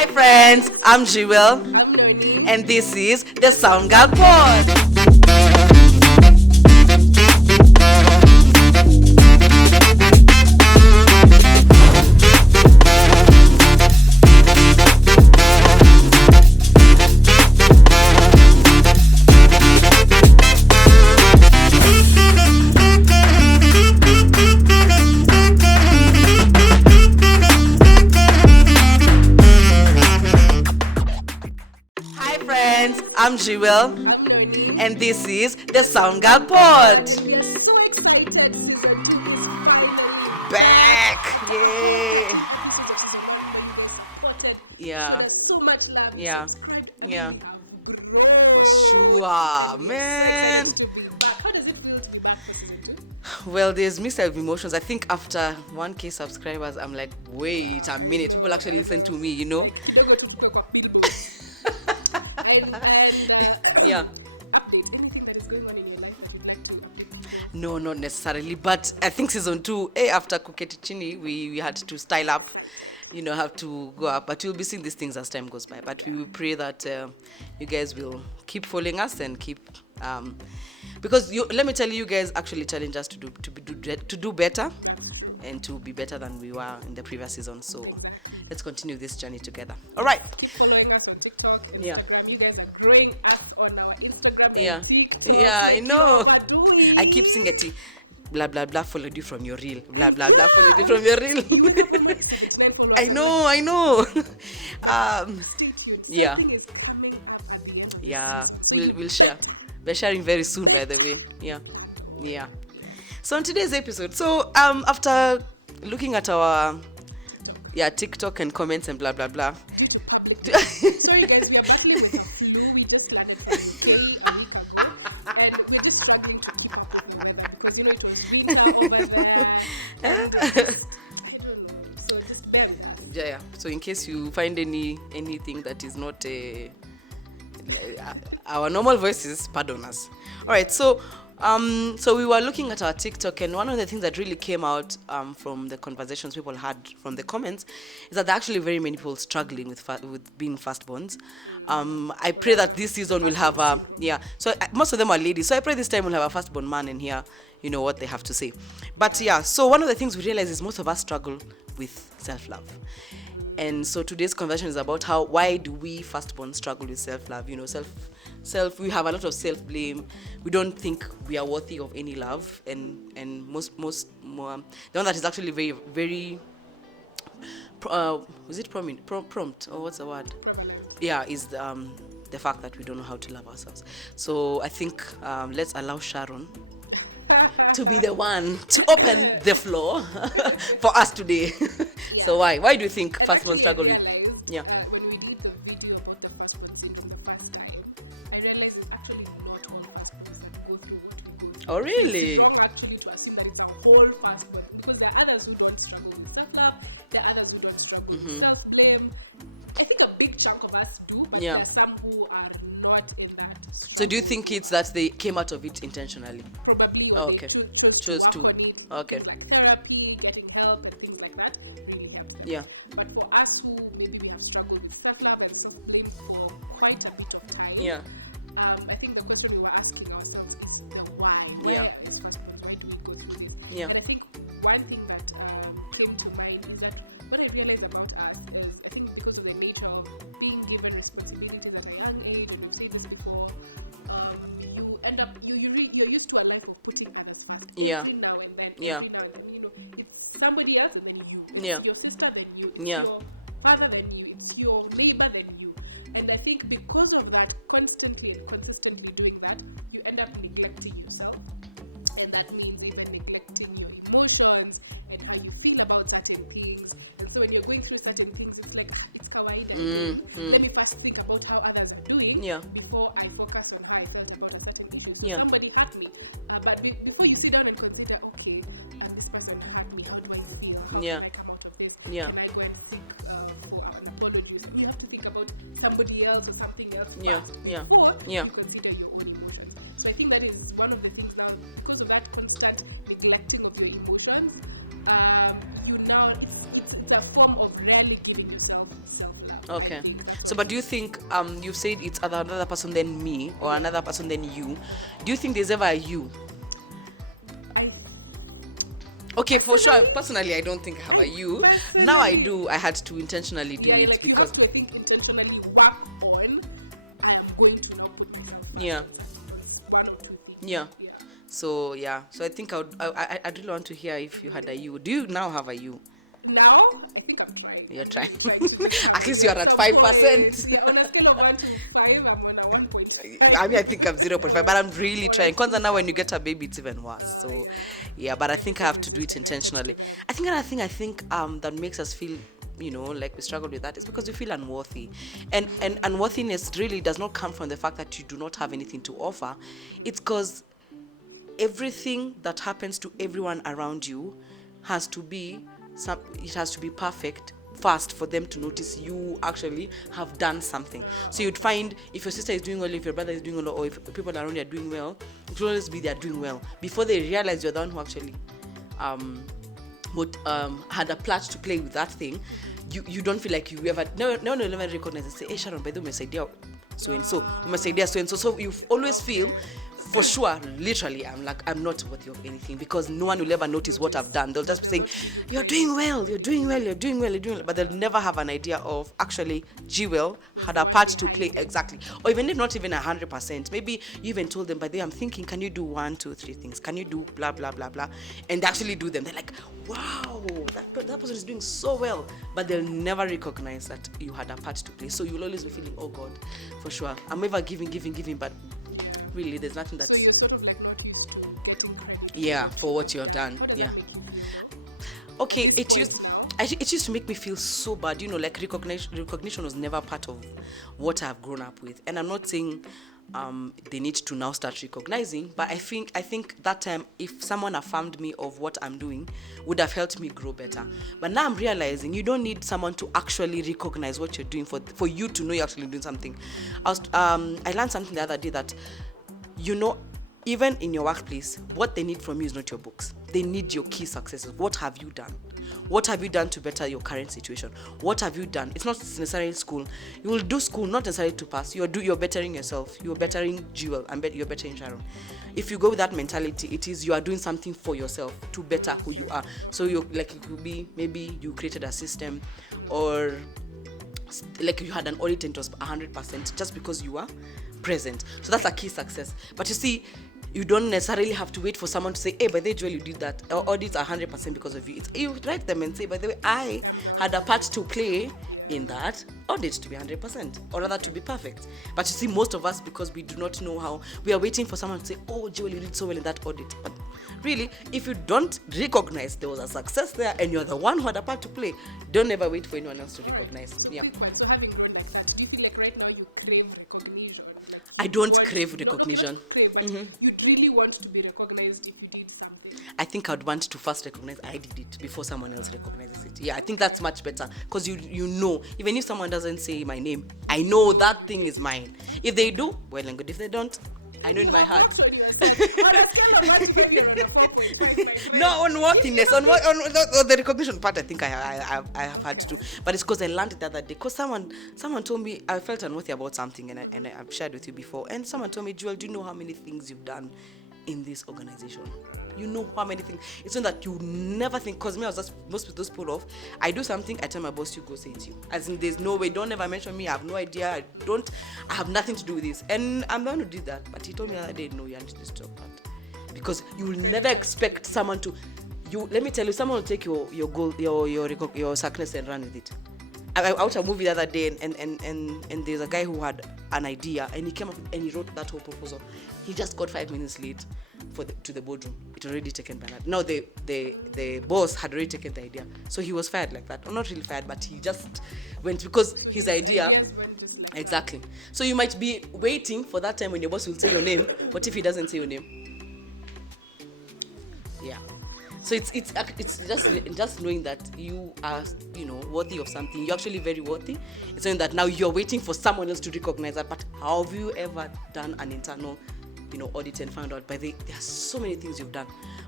Hi friends, I'm Jewel. I'm Noni. And this is the Sound Girl Pod. I'm Jewel. I'm Noni. And this is the Sound Girl Pod. And we are so excited. Season 2 is finally back. After a whole 13 episodes of Season 1 where you guys supported, showed us so much love, you subscribed. I mean, we have grown. And we are so excited to be back. How does it feel to be back for Season 2? Well, there's mixed emotions. I think after 1K subscribers, I'm like, wait a minute. People actually listen to me, you know? Like, kidogo tutukwe kwa billboards. And update anything that is going on in your life that you'd like to update people. No, not necessarily, but I think Season 2, after Kuketi Chini, we had to style up. Excited, have to go up, but you'll be seeing these things as time goes by. But we pray that you guys will keep following us and keep because let me tell you, you guys actually challenge us to do better. That's true. And to be better than we were in the previous season. So exactly, let's continue this journey together. Yes. All right. Keep following us on TikTok, Instagram. You guys are growing us on our Instagram and TikToks like you are overdoing. I keep seeing it. Blah blah blah followed you from your reel. Blah blah blah followed you from your reel. You wake up on morning 79 followers. I know. But stay tuned. Something is coming up at the end of this season, so you better. We're sharing very soon, by the way. Yeah. Plugged on. Yeah. Yes. So on today's episode, after looking at our TikTok and comments and blah blah blah, due to public demand. Sorry guys, we are battling with a flu. We just landed from UK a week ago, and we're just struggling to keep up with the weather because it was winter over there, and just I don't know. So just bear with us. Yeah. So in case you find anything that is not our normal voices, pardon us. All right. So we were looking at our TikTok, and one of the things that really came out from the conversations people had from the comments is that there are actually very many people struggling with being firstborns. I pray that this season we'll have So most of them are ladies. So I pray this time we'll have a firstborn man in here. What they have to say. But so one of the things we realize is most of us struggle with self-love. And so today's conversation is about why do we firstborn struggle with self-love? We have a lot of self-blame. We don't think we are worthy of any love. And most the one that is actually very, very is it prompt or what's the word? Prevalent. Yeah, is the fact that we don't know how to love ourselves. So I think let's allow Sharon to be the one to open the floor for us today. So why do you think? And actually I realized when we did the video about the firstborn syndrome the first time, I realized it's actually not all firstborns that go through what we go through. Oh, really? So it's wrong actually to assume that it's a whole firstborn, because there are others who don't struggle with self-love, there are others who don't struggle with self-blame. I think a big chunk of us do, but there are some who are not in that struggle. So do you think it's that they came out of it intentionally? Probably, or they chose to work on it. Things like therapy, getting help, and things like that really helped them. But for us who maybe we have struggled with self-love and self-blame for quite a bit of time, I think the question we were asking ourselves is the why. Why as firstborns? Why do we go through this? And I think one thing that came to mind is that what I realized about us is, I think because of the nature of being given responsibilities at a young age, and we've said this before, you end up you're used to a life of putting others first every now and then. It's somebody else and then you. It's your sister, then you. It's your father, than you. It's your neighbor, than you. And I think because of that, constantly and consistently doing that, you end up neglecting yourself. And that means even neglecting your emotions and how you feel about certain things. And so when you're going through certain things, it's like, it's kawaida. Let me first think about how others are doing before I focus on how I felt about a certain issue. So somebody hurt me. But before you sit down and consider, okay, this person hurt me. How do I feel? How can I come out of this? Can I go and seek for an apology? You have to think about somebody else or something else first before you consider your own emotions. So I think that is one of the things now, because because of that constant neglecting of your emotions, you now it's a form of rarely giving yourself self-love. I think that's what. So, but do you think you've said it's another person than me or another person than you? Do you think there's ever a you? Okay, personally, I don't think I have a you. Personally, now I do. I had to intentionally do it. Like you have to, I think, intentionally work on. I am going to now put myself first on one or two things. Yeah. So I think I'd really want to hear if you had a you. Do you now have a you? Now, I think I'm trying. I'm really trying to just have a you at some point. Yeah, on a scale of 1 to 5, I'm on a 1.5. I think I'm 0.5, but I'm really trying. Because now when you get a baby, it's even worse. But I think I have to do it intentionally. I think another thing that makes us feel, like we struggle with that is because we feel unworthy. And unworthiness really does not come from the fact that you do not have anything to offer. It's because everything that happens to everyone around you has to be perfect first for them to notice you actually have done something. So you'd find if your sister is doing well, if your brother is doing well, or if people around you are doing well, it will always be they are doing well before they realize you're the one who actually had a pledge to play with that thing. You don't feel like you ever never recognize and say, hey Sharon, by the way, my idea so you always feel for sure, literally, I'm not worthy of anything because no one will ever notice what I've done. They'll just think, you're doing well, but they'll never have an idea of actually Jewel had a part to play. Exactly. Or even if not even 100%, maybe you even told them, by the way, I'm thinking, can you do 1, 2, 3 things? Can you do blah, blah, blah, blah? And they actually do them. They're like, wow, that person is doing so well. But they'll never recognize that you had a part to play. So you'll always be thinking, oh God, for sure. I'm ever giving, but really, there's nothing. So you're sort of like not used to getting credit for what you have done. How does that make you feel though? Okay, at this point now? It used to make me feel so bad. Like recognition was never part of what I've grown up with. And I'm not saying they need to now start recognizing, but I think that time if someone affirmed me of what I'm doing would have helped me grow better. But now I'm realizing you don't need someone to actually recognize what you're doing for you to know you're actually doing something. I learned something the other day that even in your workplace, what they need from you is not your books. They need your key successes. What have you done? What have you done to better your current situation? What have you done? It's not necessarily school. You will do school not necessarily to pass. You're bettering yourself. You're bettering Jewel, and you're bettering Sharon. If you go with that mentality, it is you are doing something for yourself to better who you are. So you it could be maybe you created a system, or like you had an audit and it was 100% just because you are present. So that's a key success. But you see, you don't necessarily have to wait for someone to say, hey, by the way, Joel, you did that. Our audits are 100% because of you. You write them and say, by the way, I had a part to play in that audit to be 100%, or rather to be perfect. But you see, most of us, because we do not know how, we are waiting for someone to say, oh, Joel, you did so well in that audit. But really, if you don't recognize there was a success there and you're the one who had a part to play, don't ever wait for anyone else to recognize. So quick one. So having grown like that, do you feel like right now you crave recognition? Like you I don't crave recognition. No, okay, not crave, but you'd really want to be recognized if you did something. I think I'd want to first recognize I did it before someone else recognizes it. Yeah, I think that's much better because you know, even if someone doesn't say my name, I know that thing is mine. If they do, well and good. If they don't, then you have worked on yourself. On a scale of 1 to 5, you're on a 4.5, my friend. No, on worthiness, on the recognition part, I think I have had to. But it's because I learned it the other day. Because someone told me I felt unworthy about something, and I've shared with you before. And someone told me, Joel, do you know how many things you've done in this organization? You know how many things. It's not that you never think, because me, I was just most of those pull off. I do something, I tell my boss to go say it to you. As in, there's no way, don't ever mention me, I have no idea, I have nothing to do with this. And I'm the one who did that. But he told me that day, no, you aren't this job. Because you will never expect someone to, let me tell you, someone will take your goal, your success and run with it. I watched a movie the other day, and there's a guy who had an idea, and he came up and he wrote that whole proposal. He just got 5 minutes late to the boardroom. It already taken by that. No, the boss had already taken the idea, so he was fired like that. Or not really fired, but he just went because his ideas went just like that. Exactly. So you might be waiting for that time when your boss will say your name, but if he doesn't say your name, yeah. So it's just knowing that you are worthy of something. You're actually very worthy. It's knowing that now you're waiting for someone else to recognize that. But have you ever done an internal audit and find out. But there are so many things you've done,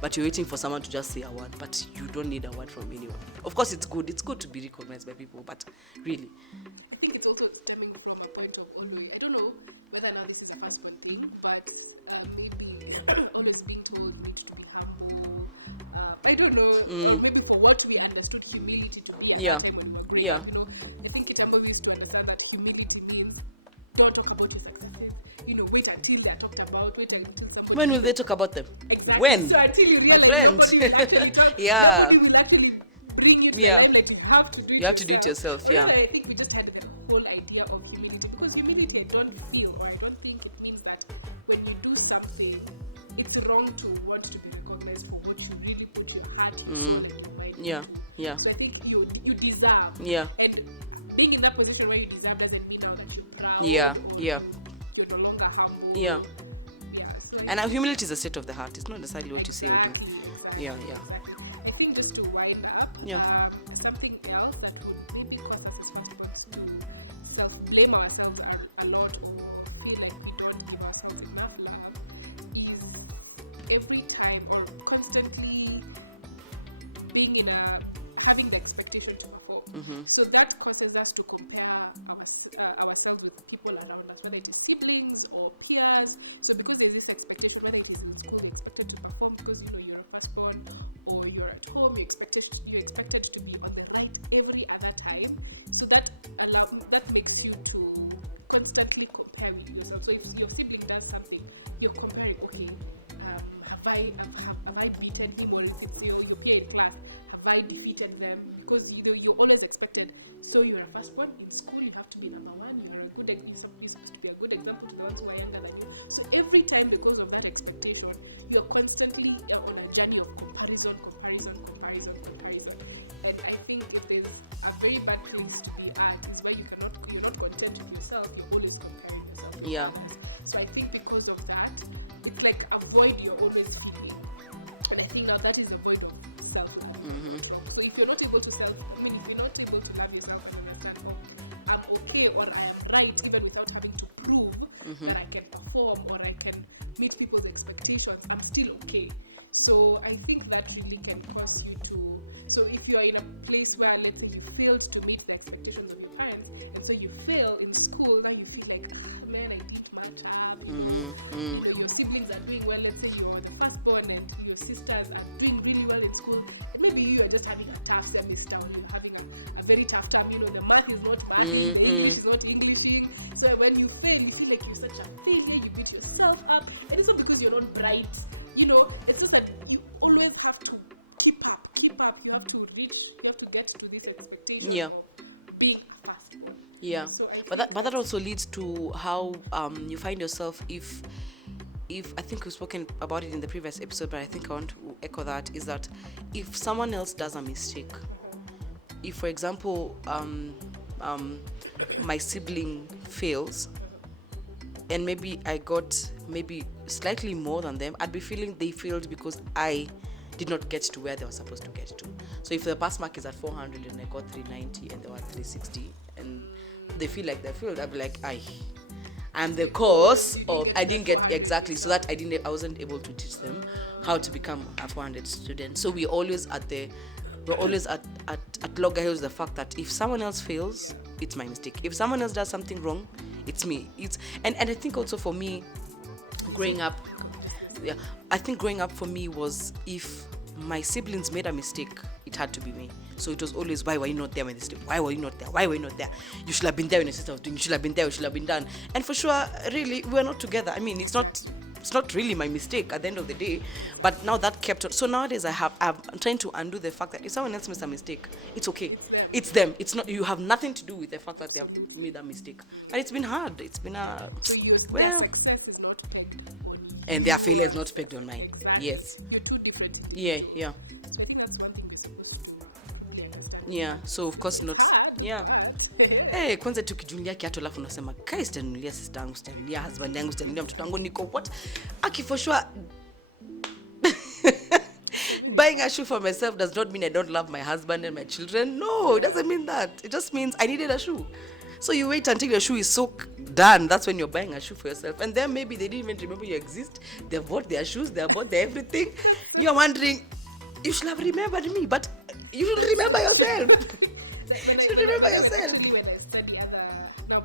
but you're waiting for someone to just say a word, but you don't need a word from anyone. Of course, it's good to be recognized by people, but really, I think it's also stemming from a point of always, I don't know whether now this is a firstborn thing, but maybe always being told you need to be humble. I don't know, or maybe for what we understood humility to be at that time when we were growing up, I think Kitambo we used to understand that humility means don't talk about your successes, wait until they're talked about, wait until somebody, when will they talk about them? Exactly. When? So until you realize nobody will actually talk, nobody will actually bring you to the limelight, you have to do it yourself. Or rather, I think we just had the whole idea of humility, because humility, I don't think it means that when you do something, it's wrong to want to be recognized for what you really put your heart, your soul, and your mind into. So I think you deserve. And being in that position where you deserve doesn't mean now that you're proud or you're no longer humble. So our humility is a state of the heart. It's not necessarily what exactly. I think just to wind up, something else that would maybe cause us as firstborns to self-blame ourselves a lot or feel like we don't give ourselves enough love is every time or constantly being having the expectation to perform. So that causes us to compare ourselves with people around us, whether it is siblings or peers. So because there's this expectation, whether it is in school, you're expected to perform because you're a firstborn, or you're at home, you're expected to be on the right every other time. So that makes you to constantly compare with yourself. So if your sibling does something, you're comparing, okay, have I beaten him, or if it's your peer in class, have I defeated them? Because you're always expected. So you're a firstborn in school, you have to be number one. You're supposed to be a good example to the ones who are younger than you. So every time, because of that expectation, you're constantly on a journey of comparison. And I think if there's a very bad place to be at is where you're not content with yourself. You're always comparing yourself with others. So I think because of that, it's like a void you're always feeling. And I think now that is a void of self-love, if I'm not wrong. So if you're not able to love yourself and understand, oh, I'm okay, or I am right, even without having to prove that I can perform or I can meet people's expectations, I'm still okay. So I think that really can cause you to, so if you are in a place where, let's say, you failed to meet the expectations of your parents, and so you fail in school, now you feel like, man, I didn't match up, your siblings are doing well, let's say you're the firstborn and your sisters are doing really well in school, and maybe you are just having a tough semester, or you're having a very tough time, the math is not mathing, the English is not Englishing. So when you fail, you feel like you're such a failure, you beat yourself up, and it's not because you're not bright, it's just that you always have to keep up, you have to get to this expectation of being a firstborn. So I think but that also leads to how you find yourself if I think we've spoken about it in the previous episode, but I think I want to echo that, is that if someone else does a mistake, if, for example, my sibling fails, and maybe I got slightly more than them, I'd be feeling they failed because I did not get to where they were supposed to get to. So if the pass mark is at 400 and I got 390 and they were at 360, and they feel like they failed, I'd be like, and the cause you didn't get to I that didn't get 400 exactly yourself. So that I wasn't able to teach them how to become a 400 student. So we're always at loggerheads the fact that if someone else fails, it's my mistake. If someone else does something wrong, it's me. And I think also for me, growing up, I think growing up for me was, if my siblings made a mistake, it had to be me. So it was always, why were you not there when this did? Why were you not there? Why were you not there? You should have been there when your sister was doing. You should have been there. You should have been done. And for sure, really, we're not together. I mean, it's not really my mistake at the end of the day. But now that kept on. So nowadays, I'm trying to undo the fact that if someone else makes a mistake, it's okay. It's them. It's not. You have nothing to do with the fact that they made a mistake. But it's been hard. It's been So their success is not pegged on you, and their failure is not pegged on mine. Exactly. Yes. You're two different individuals. So I think that's one thing we're supposed to probably understand. So of course it's hard, but hey, kwanza tukijulia kiatu alafu unasema kai sitanulia sister yangu, sitanulia husband yangu, sitanulia mtoto wangu, niko what for sure. Buying a shoe for myself does not mean I don't love my husband and my children. No, it doesn't mean that. It just means I needed a shoe. So you wait until your shoe is so done, that's when you're buying a shoe for yourself. And then maybe they didn't even remember you exist. They've bought their shoes, they've bought their everything. You're wondering, you should have remembered me, but you don't remember yourself. when I study other now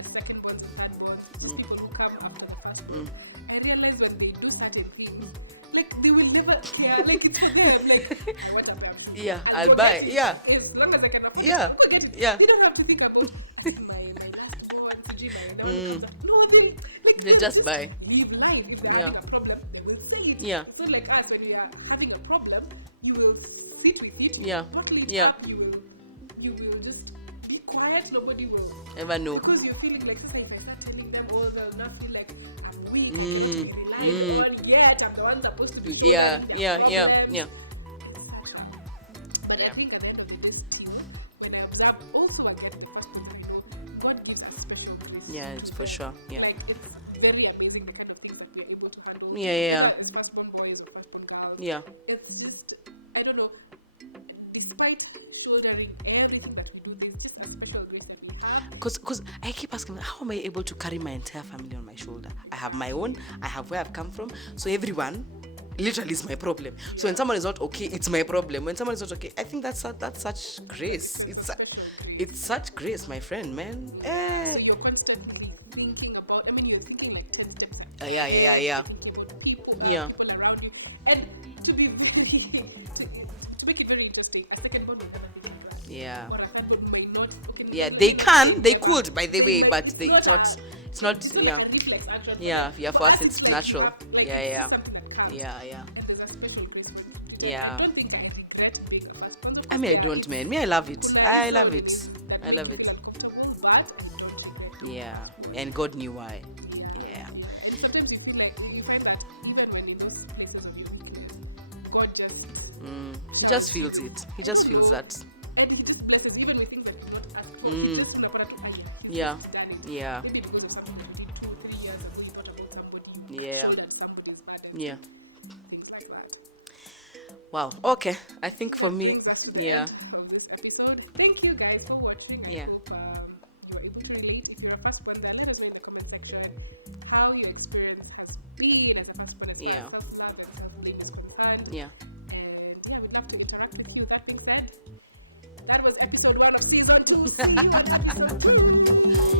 second borns and third borns, just people who come after the firstborn, I realize when they do certain things, like they will never care. Like it's for them. Like I want a pair of shoes. Yeah, I'll go get it. Yeah. As long as I can afford it, I'll go get it. Yeah. They don't have to think about I think my last born, the one who comes after. No, they'll just live life. If they're having a problem, they will say it. Yeah. It's not like us when we are having a problem, you will sit with it, you will bottle it up, you will just be quiet, nobody will ever know. Because you're feeling like, if I start telling them all, they'll not feel like I'm weak, I cannot be relied on yet, I'm the one supposed to be shouldering their problems. It's such a... But I think at the end of the day still, when I observe also again the first point that I know, God gives us special grace to them. Sure. Like it's very amazing the kind of things that we are able to handle, whether it's firstborn boys or firstborn girls. It's just, I don't know, despite shouldering everything that we do, there's just a special grace that we have. Because I keep asking, how am I able to carry my entire family on my shoulder? Exactly. I have my own, I have where I've come from. So everyone literally is my problem. So when someone is not okay, it's my problem. When someone is not okay, I think that's such grace. It's a special grace. It's such grace, my friend, man. Yeah. So you're constantly thinking about, you're thinking like 10 steps ahead. You're thinking about people around you. And to be very, to make it very interesting, a second-born will never think like that. Yeah. Or a third-born may not. Okay, they could, by the way, but it's not like a reflex action for them. For us, it's like natural. You have, it's just something that comes. And there's a special grace for it. And I don't think I regret being a firstborn. Of course, I love it. Kuna hizo that make you feel uncomfortable, but I don't regret being a firstborn. And God knew why. Yeah. And sometimes you feel like, you find that even when in those places of your weakness, God just showers you with, I don't know. That. And he just blesses you, even with things that you've not asked for. He just he's just done it. Maybe because of something that we did 2-3 years ago, you thought about somebody, you shouldered somebody's burdens and things like that. Wow. Okay. I think that brings us to the end of this episode. Thank you guys for watching. I hope you are able to relate. If you're a firstborn there, let us know in the comment section how your experience has been as a firstborn as far as self-love and self-blame is concerned. And we'd love to interact with you. That being said, that was episode 1 of season 2. See you on episode 2.